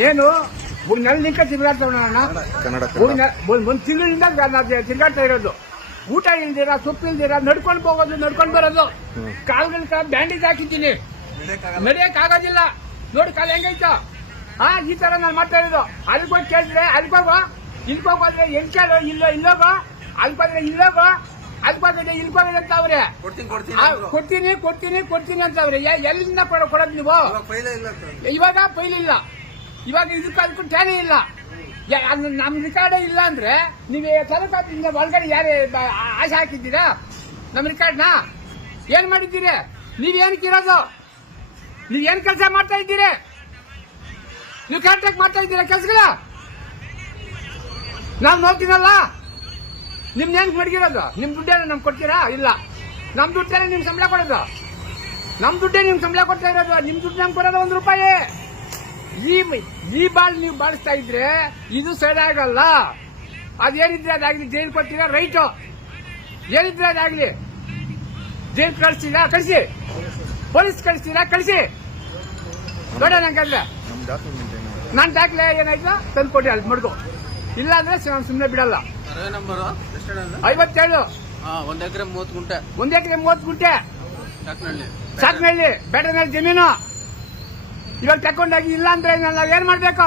నేను 3 నెలల ఇంకా తిరుగుతాను ಒಂದು ತಿಂಗಳಿಂದ ತಿರುಗಾಡ್ತಾ ಇರೋದು. ಊಟ ಇಲ್ದಿರ ಸೊಪ್ಪು ಇಲ್ದಿರ ನಡ್ಕೊಂಡು ಹೋಗೋದು ನಡ್ಕೊಂಡು ಬರೋದು. ಕಾಲ್ಗಳ ಬ್ಯಾಂಡೇಜ್ ಹಾಕಿದ್ದೀನಿ, ನಡೆಯಕ್ ಆಗೋದಿಲ್ಲ. ನೋಡಿ ಕಾಲು ಹೆಂಗೈತ. ಈ ತರ ನಾನು ಮಾಡ್ತಾ ಇರೋದು. ಅದಕ್ಕೋಗಿ ಕೇಳಿದ್ರೆ ಅದಕ್ಕೋಗೋ, ಇಲ್ಕೋಗೋದ್ರೆ ಎಲ್ ಕೇಳೋ, ಇಲ್ಲೋಗೋ, ಅಲ್ಕೋದ್ರೆ ಇಲ್ಲೋಗೋ, ಅಲ್ಕೋದ್ರೆ ಇಲ್ಕೋದ್ರೆ ಅಂತ ಅವ್ರೆ. ಕೊಡ್ತೀನಿ ಅಂತ ಅವ್ರೆ. ಎಲ್ಲಿಂದ ಕೊಡೋದು ನೀವು? ಇವಾಗ ಫೈಲ್ ಇಲ್ಲ, ಇವಾಗ ಇದಕ್ಕೂ ಟ್ಯಾನೇ ಇಲ್ಲ. ನಮ್ ರಿಕಾರ್ಡೇ ಇಲ್ಲ ಅಂದ್ರೆ ನೀವು ತಾಲೂಕಾದಿಂದ ಒಳಗಡೆ ಯಾರೇ ಆಸೆ ಹಾಕಿದ್ದೀರಾ? ನಮ್ ರಿಕಾರ್ಡ್ನ ಏನ್ ಮಾಡಿದ್ದೀರಿ? ನೀವೇನಕ್ಕಿರೋದು? ನೀವೇನ್ ಕೆಲಸ ಮಾಡ್ತಾ ಇದ್ದೀರಿ? ನೀವು ಕರೆಕ್ಟಾಗಿ ಮಾಡ್ತಾ ಇದ್ದೀರಾ ಕೆಲಸಗಳ? ನಾವು ನೋಡ್ತೀನಲ್ಲ. ನಿಮ್ನೇನ್ ಮಡಗಿರೋದು? ನಿಮ್ ದುಡ್ಡೇನ ನಮ್ಗೆ ಕೊಡ್ತೀರಾ? ಇಲ್ಲ, ನಮ್ ದುಡ್ಡೇನೆ ನಿಮ್ ಸಂಬಳ ಕೊಡೋದು. ನಮ್ ದುಡ್ಡೇ ನಿಮ್ ಸಂಬಳ ಕೊಡ್ತಾ ಇರೋದು. ನಿಮ್ ದುಡ್ಡು ನಮ್ಗೆ ಕೊಡೋದು 1 ರೂಪಾಯಿ. ಈ ಬಾಳ್ ನೀವು ಬಾಳಿಸ್ತಾ ಇದ್ರೆ ಇದು ಸೈಡ್ ಆಗಲ್ಲ. ಅದೇನಿದ್ರೆ ಅದಾಗ್ಲಿ. ಜೈಲ್ ಕೊಡ್ತೀರಾ ರೈಟು, ಏನಿದ್ರೆ ಅದಾಗ್ಲಿ. ಜೈಲ್ ಕಳಿಸ್ತೀರಾ ಕಳಿಸಿ, ಪೊಲೀಸ್ ಕಳಿಸ್ತೀರಾ ಕಳಿಸಿ. ನೋಡ ನಂಗಂದ್ರೆ ನನ್ನ ದಾಖಲೆ ಏನಾಯ್ತು ತಂದು ಕೊಡಿ, ಅಲ್ಲಿ ಮಡ್ಗು. ಇಲ್ಲ ಅಂದ್ರೆ ಸುಮ್ಮನೆ ಬಿಡಲ್ಲ. 57 1 ಎಕರೆ 30 ಗುಂಟೆ. 1 ಎಕರೆ 30 ಗುಂಟೆ ಸಾಕ್ನಳ್ಳಿ ಬೇಟನಲ್ಲಿ ಜಮೀನು. ಇವಾಗ ತಕೊಂಡಾಗಿ ಇಲ್ಲ ಅಂದ್ರೆ ನಾವೇನ್ ಮಾಡ್ಬೇಕು?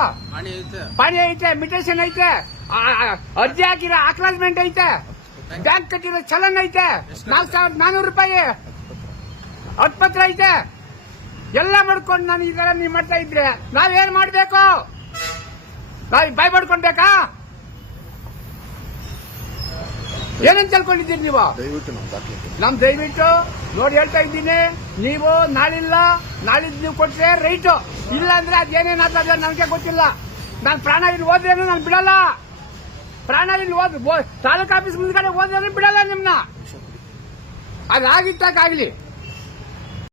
ಪಾಣಿ ಐತೆ, ಮಿಟೇಷನ್ ಐತೆ, ಅರ್ಜಿ ಹಾಕಿರೋ ಅಕ್ನಾಜ್ಮೆಂಟ್ ಐತೆ, ಬ್ಯಾಂಕ್ ಕಟ್ಟಿರೋ ಚಲನ್ ಐತೆ, 4,400 ರೂಪಾಯಿ ಹತ್ಪತ್ರ ಐತೆ. ಎಲ್ಲ ಮಾಡ್ಕೊಂಡು ನಾನು ಈ ತರ ನೀವು ಮಾಡ್ತಾ ಇದ್ರೆ ನಾವೇನ್ ಮಾಡ್ಬೇಕು? ಬಾಯ್ ಮಾಡ್ಕೊಳ್ಬೇಕಾ? ಏನಂತ ತಿಳ್ಕೊಂಡಿದ್ದೀರಿ ನೀವು? ದಯವಿಟ್ಟು ನೋಡಿ ಹೇಳ್ತಾ ಇದ್ದೀನಿ. ನೀವು ನಾಳಿದ್ದು ನೀವು ಕೊಟ್ರೆ ರೈಟು, ಇಲ್ಲ ಅಂದ್ರೆ ಅದೇನೇನಾಗ್ತದೆ ನನಗೆ ಗೊತ್ತಿಲ್ಲ. ನಾನು ಪ್ರಾಣ ಇಲ್ಲಿ ಹೋದ್ರೇನು ನಾನು ಬಿಡಲ್ಲ. ಪ್ರಾಣ ಇಲ್ಲಿ ತಾಲೂಕು ಆಫೀಸ್ ಮುಂದ್ಗಡೆ ಹೋದ್ರೇನು ಬಿಡಲ್ಲ ನಿಮ್ನ. ಅದಾಗಿತ್ತಾಗಲಿ.